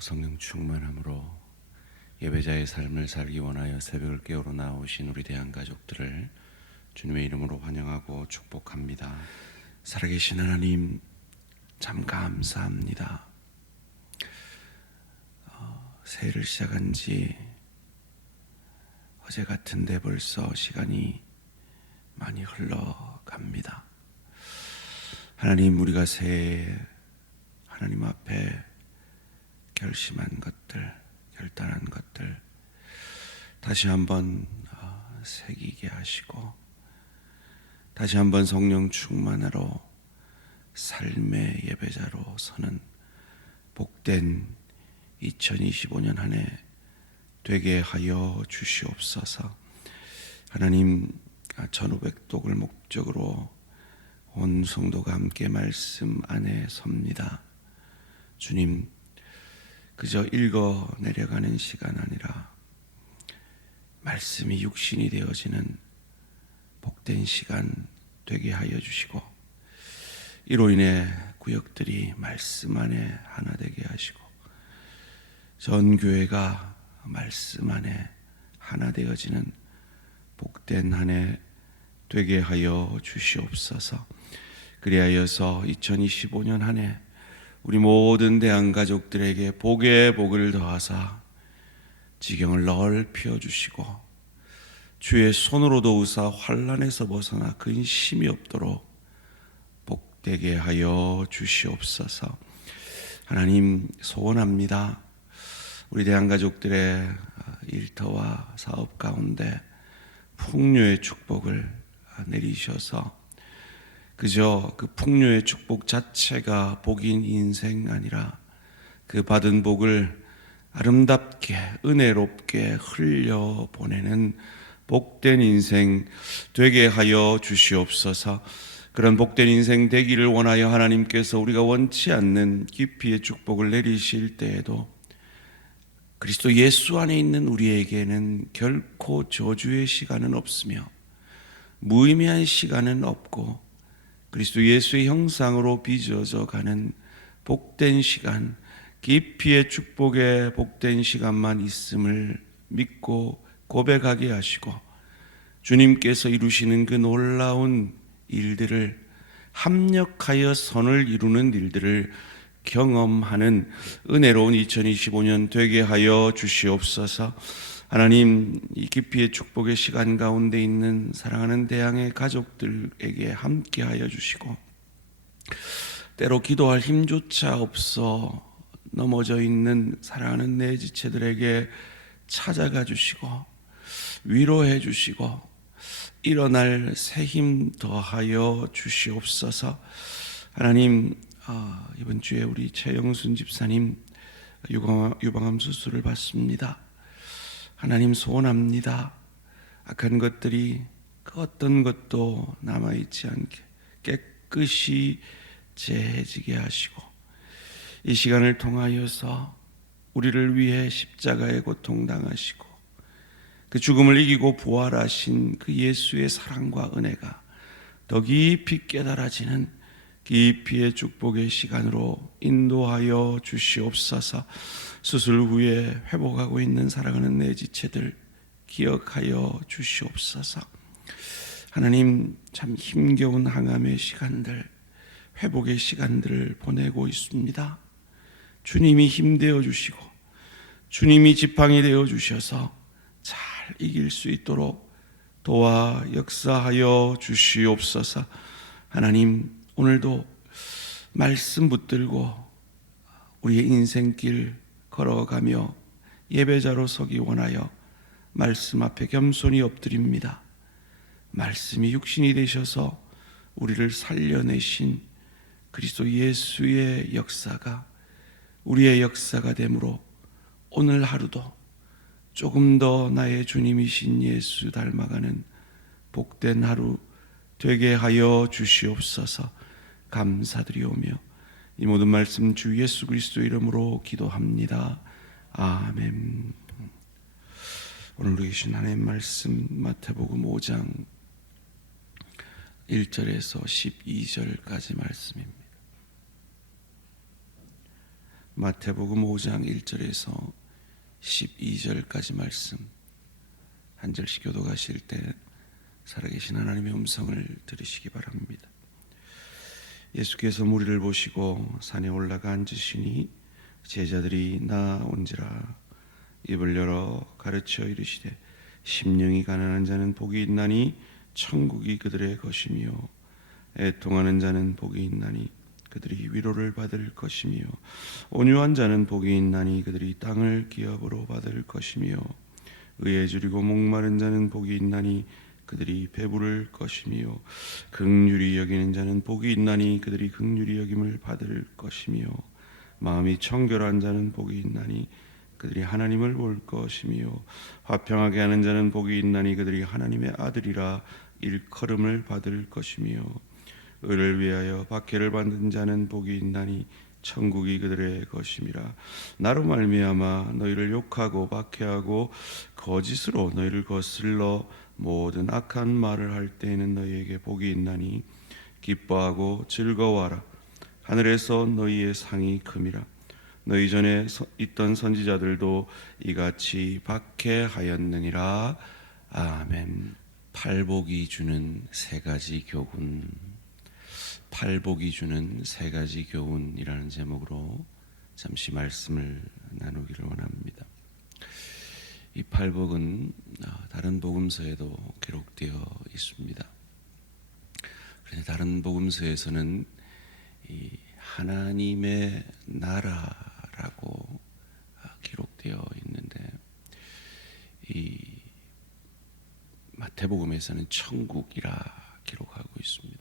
성령 충만함으로 예배자의 삶을 살기 원하여 새벽을 깨우러 나오신 우리 대한가족들을 주님의 이름으로 환영하고 축복합니다. 살아계신 하나님 참 감사합니다. 새해를 시작한 지 어제 같은데 벌써 시간이 많이 흘러갑니다. 하나님, 우리가 새해 하나님 앞에 결심한 것들, 결단한 것들 다시 한번 새기게 하시고, 다시 한번 성령 충만하로 삶의 예배자로 서는 복된 2025년 한 해 되게 하여 주시옵소서. 하나님, 1500독을 목적으로 온 성도가 함께 말씀 안에 섭니다. 주님, 그저 읽어 내려가는 시간 아니라 말씀이 육신이 되어지는 복된 시간 되게 하여 주시고, 이로 인해 구역들이 말씀 안에 하나 되게 하시고, 전 교회가 말씀 안에 하나 되어지는 복된 한 해 되게 하여 주시옵소서. 그리하여서 2025년 한 해 우리 모든 대한가족들에게 복에 복을 더하사 지경을 넓혀 주시고, 주의 손으로 도우사 환난에서 벗어나 근심이 없도록 복되게 하여 주시옵소서. 하나님, 소원합니다. 우리 대한가족들의 일터와 사업 가운데 풍요의 축복을 내리셔서 그저 그 풍요의 축복 자체가 복인 인생 아니라 그 받은 복을 아름답게 은혜롭게 흘려보내는 복된 인생 되게 하여 주시옵소서. 그런 복된 인생 되기를 원하여 하나님께서 우리가 원치 않는 깊이의 축복을 내리실 때에도 그리스도 예수 안에 있는 우리에게는 결코 저주의 시간은 없으며 무의미한 시간은 없고, 그리스도 예수의 형상으로 빚어져 가는 복된 시간, 깊이의 축복의 복된 시간만 있음을 믿고 고백하게 하시고, 주님께서 이루시는 그 놀라운 일들을, 합력하여 선을 이루는 일들을 경험하는 은혜로운 2025년 되게 하여 주시옵소서. 하나님, 이 깊이의 축복의 시간 가운데 있는 사랑하는 대양의 가족들에게 함께 하여 주시고, 때로 기도할 힘조차 없어 넘어져 있는 사랑하는 내 지체들에게 찾아가 주시고 위로해 주시고 일어날 새 힘 더하여 주시옵소서. 하나님, 이번 주에 우리 최영순 집사님 유방암 수술을 받습니다. 하나님, 소원합니다. 악한 것들이 그 어떤 것도 남아있지 않게 깨끗이 제해지게 하시고, 이 시간을 통하여서 우리를 위해 십자가의 고통 당하시고 그 죽음을 이기고 부활하신 그 예수의 사랑과 은혜가 더 깊이 깨달아지는 깊이의 축복의 시간으로 인도하여 주시옵소서. 수술 후에 회복하고 있는 사랑하는 내 지체들 기억하여 주시옵소서. 하나님, 참 힘겨운 항암의 시간들, 회복의 시간들을 보내고 있습니다. 주님이 힘되어 주시고 주님이 지팡이 되어 주셔서 잘 이길 수 있도록 도와 역사하여 주시옵소서. 하나님, 오늘도 말씀 붙들고 우리의 인생길 걸어가며 예배자로 서기 원하여 말씀 앞에 겸손히 엎드립니다. 말씀이 육신이 되셔서 우리를 살려내신 그리스도 예수의 역사가 우리의 역사가 되므로 오늘 하루도 조금 더 나의 주님이신 예수 닮아가는 복된 하루 되게 하여 주시옵소서. 감사드리오며 이 모든 말씀 주 예수 그리스도 이름으로 기도합니다. 아멘. 오늘 우리 계신 하나님 말씀 마태복음 5장 1절에서 12절까지 말씀입니다. 마태복음 5장 1절에서 12절까지 말씀 한 절씩 교독하실 때 살아계신 하나님의 음성을 들으시기 바랍니다. 예수께서 무리를 보시고 산에 올라가 앉으시니 제자들이 나온지라. 입을 열어 가르쳐 이르시되 심령이 가난한 자는 복이 있나니 천국이 그들의 것이며 애통하는 자는 복이 있나니 그들이 위로를 받을 것이며 온유한 자는 복이 있나니 그들이 땅을 기업으로 받을 것이며 의에 줄이고 목마른 자는 복이 있나니 그들이 배부를 것이며 긍휼히 여기는 자는 복이 있나니 그들이 긍휼히 여김을 받을 것이며 마음이 청결한 자는 복이 있나니 그들이 하나님을 볼 것이며 화평하게 하는 자는 복이 있나니 그들이 하나님의 아들이라 일컬음을 받을 것이며 의를 위하여 박해를 받는 자는 복이 있나니 천국이 그들의 것임이라. 나로 말미암아 너희를 욕하고 박해하고 거짓으로 너희를 거슬러 모든 악한 말을 할 때에는 너희에게 복이 있나니 기뻐하고 즐거워하라. 하늘에서 너희의 상이 큼이라. 너희 전에 있던 선지자들도 이같이 박해하였느니라. 아멘. 팔복이 주는 세 가지 교훈. 팔복이 주는 세 가지 교훈이라는 제목으로 잠시 말씀을 나누기를 원합니다. 이 팔복은 다른 복음서에도 기록되어 있습니다. 그런데 다른 복음서에서는 이 하나님의 나라라고 기록되어 있는데 이 마태복음에서는 천국이라 기록하고 있습니다.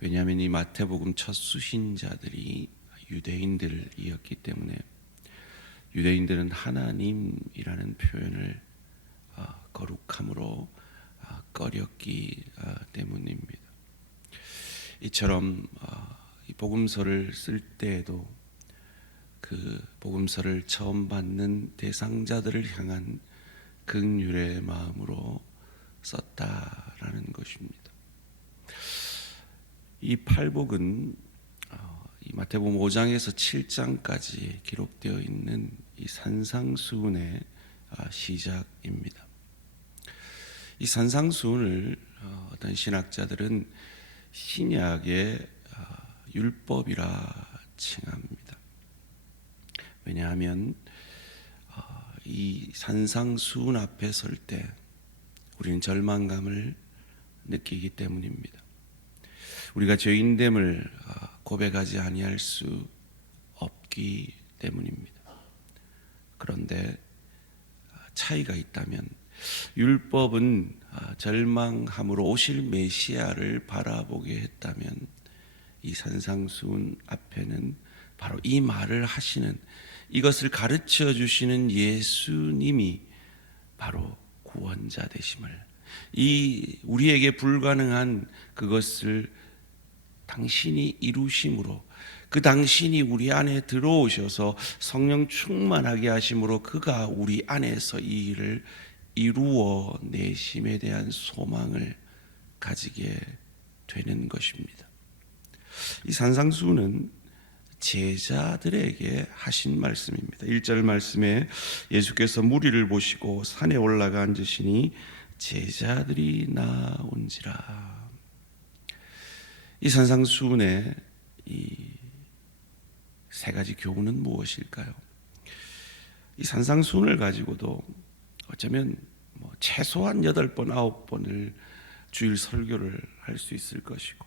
왜냐하면 이 마태복음 첫 수신자들이 유대인들이었기 때문에 유대인들은 하나님이라는 표현을 거룩함으로 꺼렸기 때문입니다. 이처럼 이 복음서를 쓸 때에도 그 복음서를 처음 받는 대상자들을 향한 긍휼의 마음으로 썼다라는 것입니다. 이 팔복은 이 마태복음 5장에서 7장까지 기록되어 있는 이 산상수훈의 시작입니다. 이 산상수훈을 어떤 신학자들은 신약의 율법이라 칭합니다. 왜냐하면 이 산상수훈 앞에 설 때 우리는 절망감을 느끼기 때문입니다. 우리가 죄인됨을 고백하지 아니할 수 없기 때문입니다. 그런데 차이가 있다면 율법은 절망함으로 오실 메시아를 바라보게 했다면 이 산상수훈 앞에는 바로 이 말을 하시는, 이것을 가르쳐 주시는 예수님이 바로 구원자 되심을, 이 우리에게 불가능한 그것을 당신이 이루심으로, 그 당신이 우리 안에 들어오셔서 성령 충만하게 하심으로 그가 우리 안에서 이 일을 이루어 내심에 대한 소망을 가지게 되는 것입니다. 이 산상수훈은 제자들에게 하신 말씀입니다. 1절 말씀에 예수께서 무리를 보시고 산에 올라가 앉으시니 제자들이 나온지라. 이 산상수훈의 이 세 가지 교훈은 무엇일까요? 이 산상수훈을 가지고도 어쩌면 최소한 8번, 9번을 주일 설교를 할 수 있을 것이고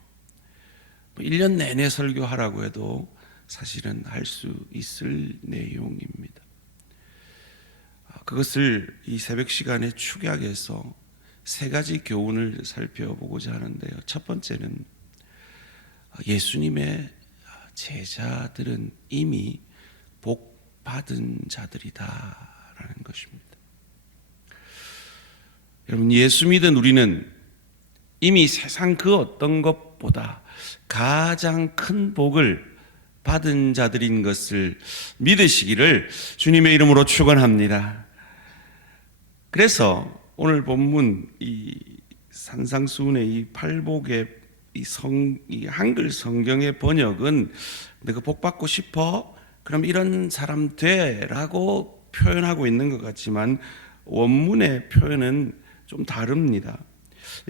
1년 내내 설교하라고 해도 사실은 할 수 있을 내용입니다. 그것을 이 새벽 시간에 축약해서 세 가지 교훈을 살펴보고자 하는데요. 첫 번째는 예수님의 제자들은 이미 복 받은 자들이다라는 것입니다. 여러분, 예수 믿은 우리는 이미 세상 그 어떤 것보다 가장 큰 복을 받은 자들인 것을 믿으시기를 주님의 이름으로 축원합니다. 그래서 오늘 본문 이 산상수훈의 이 팔복의 이 한글 성경의 번역은 내가 복 받고 싶어? 그럼 이런 사람 돼라고 표현하고 있는 것 같지만 원문의 표현은 좀 다릅니다.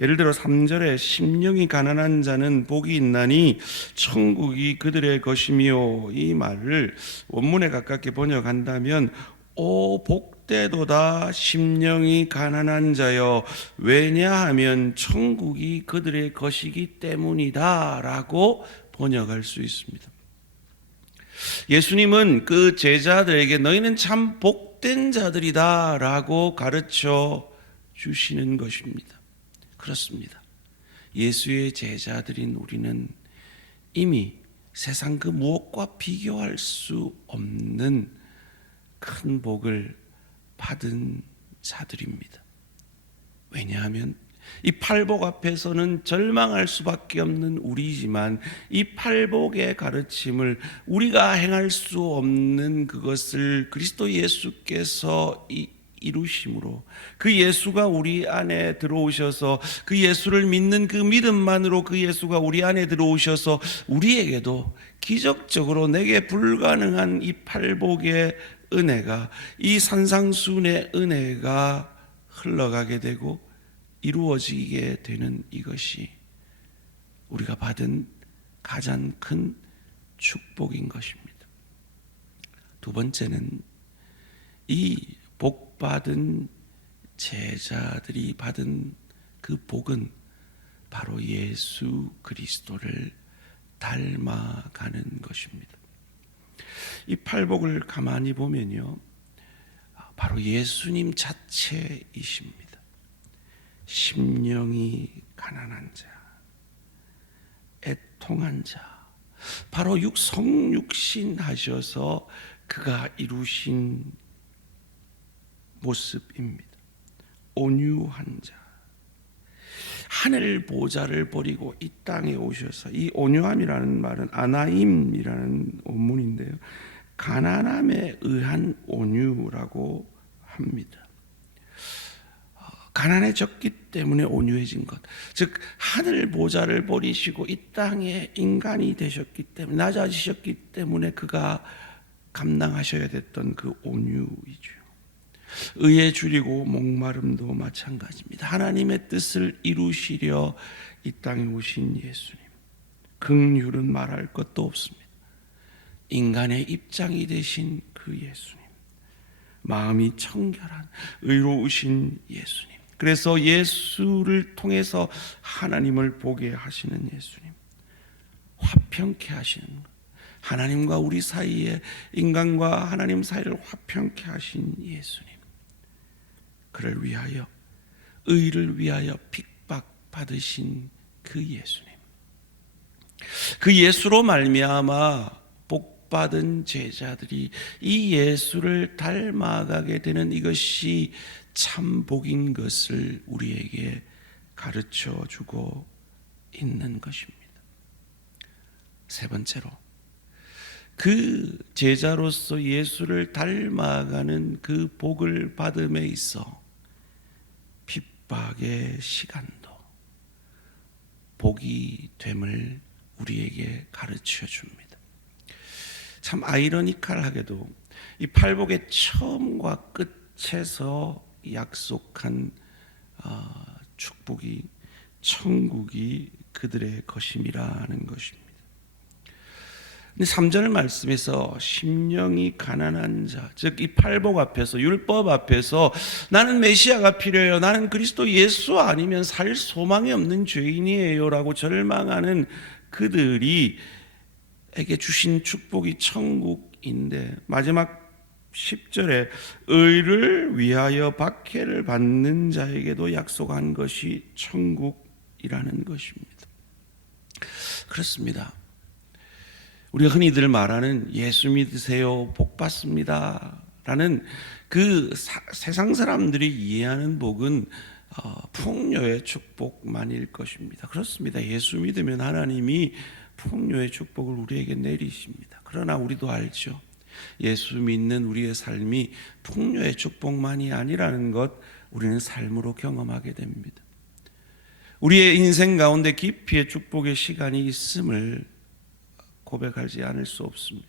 예를 들어 3절에 심령이 가난한 자는 복이 있나니 천국이 그들의 것이며, 이 말을 원문에 가깝게 번역한다면 오 복되도다 심령이 가난한 자여, 왜냐하면 천국이 그들의 것이기 때문이다 라고 번역할 수 있습니다. 예수님은 그 제자들에게 너희는 참 복된 자들이다 라고 가르쳐 주시는 것입니다. 그렇습니다. 예수의 제자들인 우리는 이미 세상 그 무엇과 비교할 수 없는 큰 복을 받은 자들입니다. 왜냐하면 이 팔복 앞에서는 절망할 수밖에 없는 우리지만 이 팔복의 가르침을 우리가 행할 수 없는 그것을 그리스도 예수께서 이루심으로, 그 예수가 우리 안에 들어오셔서 그 예수를 믿는 그 믿음만으로 그 예수가 우리 안에 들어오셔서 우리에게도 기적적으로 내게 불가능한 이 팔복의 은혜가, 이 산상수훈의 은혜가 흘러가게 되고 이루어지게 되는 이것이 우리가 받은 가장 큰 축복인 것입니다. 두 번째는 이 복받은 제자들이 받은 그 복은 바로 예수 그리스도를 닮아가는 것입니다. 이 팔복을 가만히 보면요, 바로 예수님 자체이십니다. 심령이 가난한 자, 애통한 자, 바로 성육신 하셔서 그가 이루신 모습입니다. 온유한 자, 하늘 보좌를 버리고 이 땅에 오셔서, 이 온유함이라는 말은 아나임이라는 원문인데요, 가난함에 의한 온유라고 합니다. 가난해졌기 때문에 온유해진 것, 즉 하늘 보좌를 버리시고 이 땅에 인간이 되셨기 때문에, 낮아지셨기 때문에 그가 감당하셔야 됐던 그 온유이죠. 의에 줄이고 목마름도 마찬가지입니다. 하나님의 뜻을 이루시려 이 땅에 오신 예수님, 긍휼은 말할 것도 없습니다. 인간의 입장이 되신 그 예수님, 마음이 청결한 의로우신 예수님, 그래서 예수를 통해서 하나님을 보게 하시는 예수님, 화평케 하시는 것, 하나님과 우리 사이에, 인간과 하나님 사이를 화평케 하신 예수님, 그를 위하여, 의를 위하여 핍박받으신 그 예수님, 그 예수로 말미암아 복받은 제자들이 이 예수를 닮아가게 되는 이것이 참 복인 것을 우리에게 가르쳐 주고 있는 것입니다. 세 번째로, 그 제자로서 예수를 닮아가는 그 복을 받음에 있어 핍박의 시간도 복이 됨을 우리에게 가르쳐 줍니다. 참 아이러니컬하게도 이 팔복의 처음과 끝에서 약속한 축복이 천국이 그들의 것임이라는 것입니다. 3절 말씀에서 심령이 가난한 자, 즉 이 팔복 앞에서, 율법 앞에서 나는 메시아가 필요해요, 나는 그리스도 예수 아니면 살 소망이 없는 죄인이에요 라고 절망하는 그들이 에게 주신 축복이 천국인데, 마지막 10절에 의를 위하여 박해를 받는 자에게도 약속한 것이 천국이라는 것입니다. 그렇습니다. 우리가 흔히들 말하는 예수 믿으세요, 복 받습니다 라는 그 세상 사람들이 이해하는 복은 풍요의 축복만일 것입니다. 그렇습니다. 예수 믿으면 하나님이 풍요의 축복을 우리에게 내리십니다. 그러나 우리도 알죠, 예수 믿는 우리의 삶이 풍요의 축복만이 아니라는 것 우리는 삶으로 경험하게 됩니다. 우리의 인생 가운데 깊이의 축복의 시간이 있음을 고백하지 않을 수 없습니다.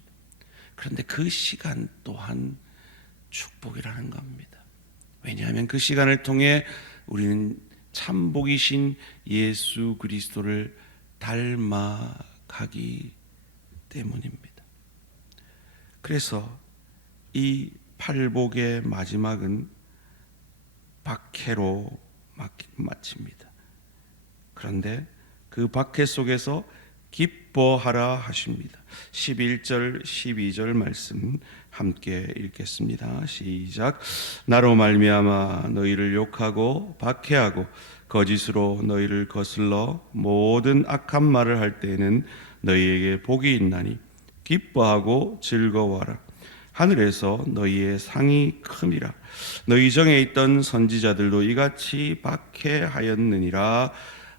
그런데 그 시간 또한 축복이라는 겁니다. 왜냐하면 그 시간을 통해 우리는 참복이신 예수 그리스도를 닮아가기 때문입니다. 그래서 이 팔복의 마지막은 박해로 마칩니다. 그런데 그 박해 속에서 기뻐하라 하십니다. 11절 12절 말씀 함께 읽겠습니다. 시작. 나로 말미암아 너희를 욕하고 박해하고 거짓으로 너희를 거슬러 모든 악한 말을 할 때에는 너희에게 복이 있나니 기뻐하고 즐거워하라. 하늘에서 너희의 상이 큼이라. 너희 정에 있던 선지자들도 이같이 박해하였느니라.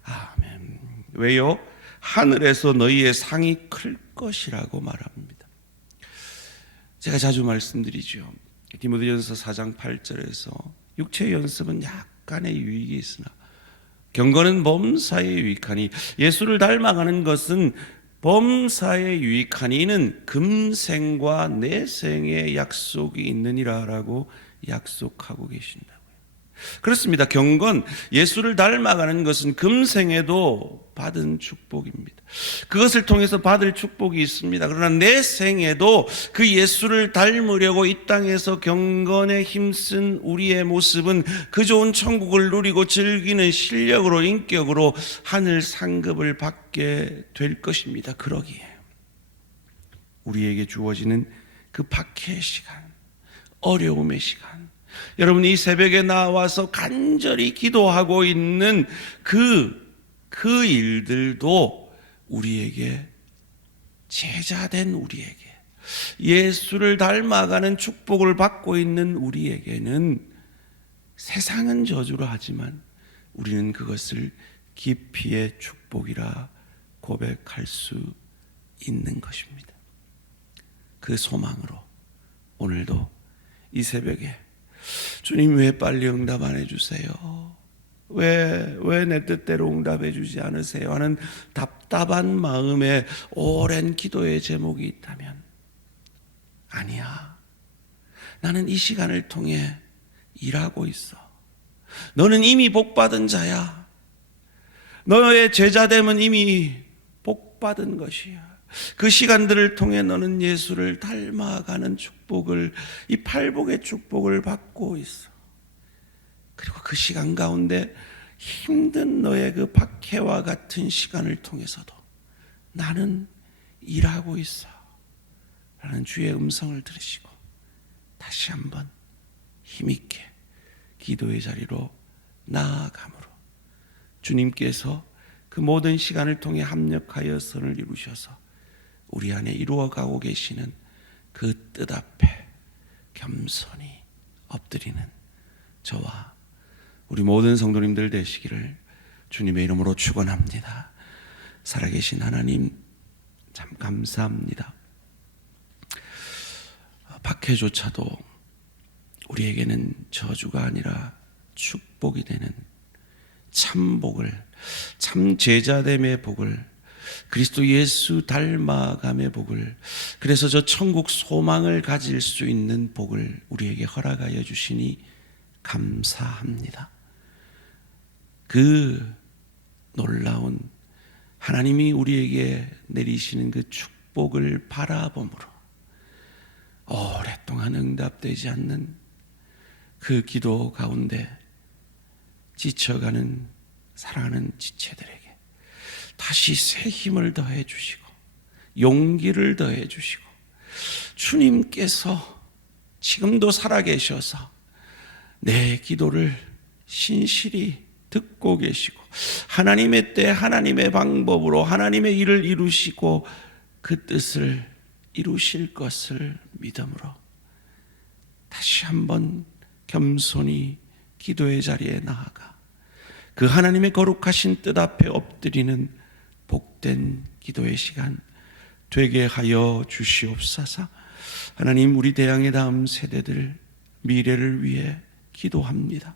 아멘. 왜요? 하늘에서 너희의 상이 클 것이라고 말합니다. 제가 자주 말씀드리죠. 디모데전서 4장 8절에서 육체의 연습은 약간의 유익이 있으나 경건은 범사에 유익하니, 예수를 닮아가는 것은 범사에 유익하니 이는 금생과 내생의 약속이 있느니라라고 약속하고 계신다고요. 그렇습니다. 경건, 예수를 닮아가는 것은 금생에도 받은 축복입니다. 그것을 통해서 받을 축복이 있습니다. 그러나 내 생에도 그 예수를 닮으려고 이 땅에서 경건에 힘쓴 우리의 모습은 그 좋은 천국을 누리고 즐기는 실력으로, 인격으로 하늘 상급을 받게 될 것입니다. 그러기에 우리에게 주어지는 그 박해의 시간, 어려움의 시간, 여러분 이 새벽에 나와서 간절히 기도하고 있는 그 일들도 우리에게, 제자된 우리에게, 예수를 닮아가는 축복을 받고 있는 우리에게는 세상은 저주로 하지만 우리는 그것을 깊이의 축복이라 고백할 수 있는 것입니다. 그 소망으로 오늘도 이 새벽에 주님 왜 빨리 응답 안 해주세요? 왜 내 뜻대로 응답해 주지 않으세요? 하는 답답한 마음에 오랜 기도의 제목이 있다면, 아니야, 나는 이 시간을 통해 일하고 있어. 너는 이미 복받은 자야. 너의 제자됨은 이미 복받은 것이야. 그 시간들을 통해 너는 예수를 닮아가는 축복을, 이 팔복의 축복을 받고 있어. 그리고 그 시간 가운데 힘든 너의 그 박해와 같은 시간을 통해서도 나는 일하고 있어 라는 주의 음성을 들으시고 다시 한번 힘있게 기도의 자리로 나아감으로 주님께서 그 모든 시간을 통해 합력하여 선을 이루셔서 우리 안에 이루어가고 계시는 그 뜻 앞에 겸손히 엎드리는 저와 우리 모든 성도님들 되시기를 주님의 이름으로 축원합니다. 살아계신 하나님 참 감사합니다. 박해조차도 우리에게는 저주가 아니라 축복이 되는 참복을, 참 제자됨의 복을, 그리스도 예수 닮아감의 복을, 그래서 저 천국 소망을 가질 수 있는 복을 우리에게 허락하여 주시니 감사합니다. 그 놀라운 하나님이 우리에게 내리시는 그 축복을 바라봄으로 오랫동안 응답되지 않는 그 기도 가운데 지쳐가는 사랑하는 지체들에게 다시 새 힘을 더해 주시고 용기를 더해 주시고, 주님께서 지금도 살아계셔서 내 기도를 신실히 듣고 계시고 하나님의 때 하나님의 방법으로 하나님의 일을 이루시고 그 뜻을 이루실 것을 믿음으로 다시 한번 겸손히 기도의 자리에 나아가 그 하나님의 거룩하신 뜻 앞에 엎드리는 복된 기도의 시간 되게 하여 주시옵소서. 하나님, 우리 대양의 다음 세대들 미래를 위해 기도합니다.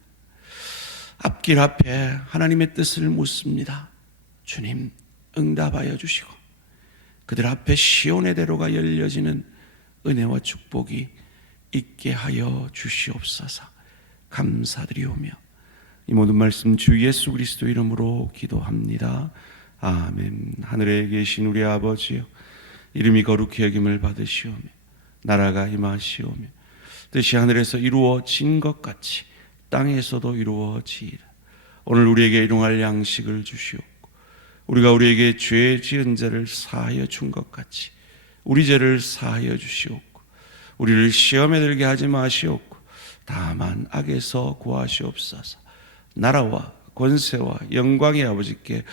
앞길 앞에 하나님의 뜻을 묻습니다. 주님 응답하여 주시고 그들 앞에 시온의 대로가 열려지는 은혜와 축복이 있게 하여 주시옵소서. 감사드리오며 이 모든 말씀 주 예수 그리스도 이름으로 기도합니다. 아멘. 하늘에 계신 우리 아버지여, 이름이 거룩히 여김을 받으시오며 나라가 임하시오며 뜻이 하늘에서 이루어진 것 같이 땅에서도 이루어지이라. 오늘 우리에게 일용할 양식을 주시옵고 우리가 우리에게 죄 지은 자를 사하여 준 것 같이 우리 죄를 사하여 주시옵고 우리를 시험에 들게 하지 마시옵고 다만 악에서 구하시옵소서. 나라와 권세와 영광의 아버지께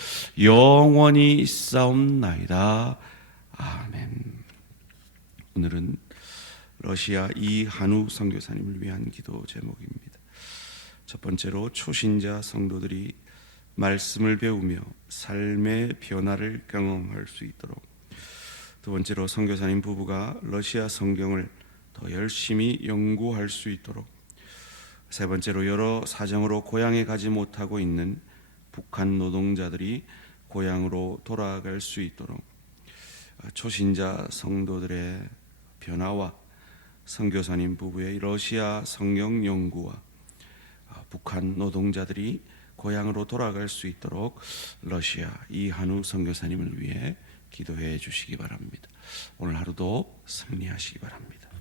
영원히 있사옵나이다. 아멘. 오늘은 러시아 이한우 선교사님을 위한 기도 제목입니다. 첫 번째로 초신자 성도들이 말씀을 배우며 삶의 변화를 경험할 수 있도록, 두 번째로 선교사님 부부가 러시아 성경을 더 열심히 연구할 수 있도록, 세 번째로 여러 사정으로 고향에 가지 못하고 있는 북한 노동자들이 고향으로 돌아갈 수 있도록 초신자 성도들의 변화와 선교사님 부부의 러시아 성경 연구와 북한 노동자들이 고향으로 돌아갈 수 있도록 러시아 이한우 선교사님을 위해 기도해 주시기 바랍니다. 오늘 하루도 승리하시기 바랍니다.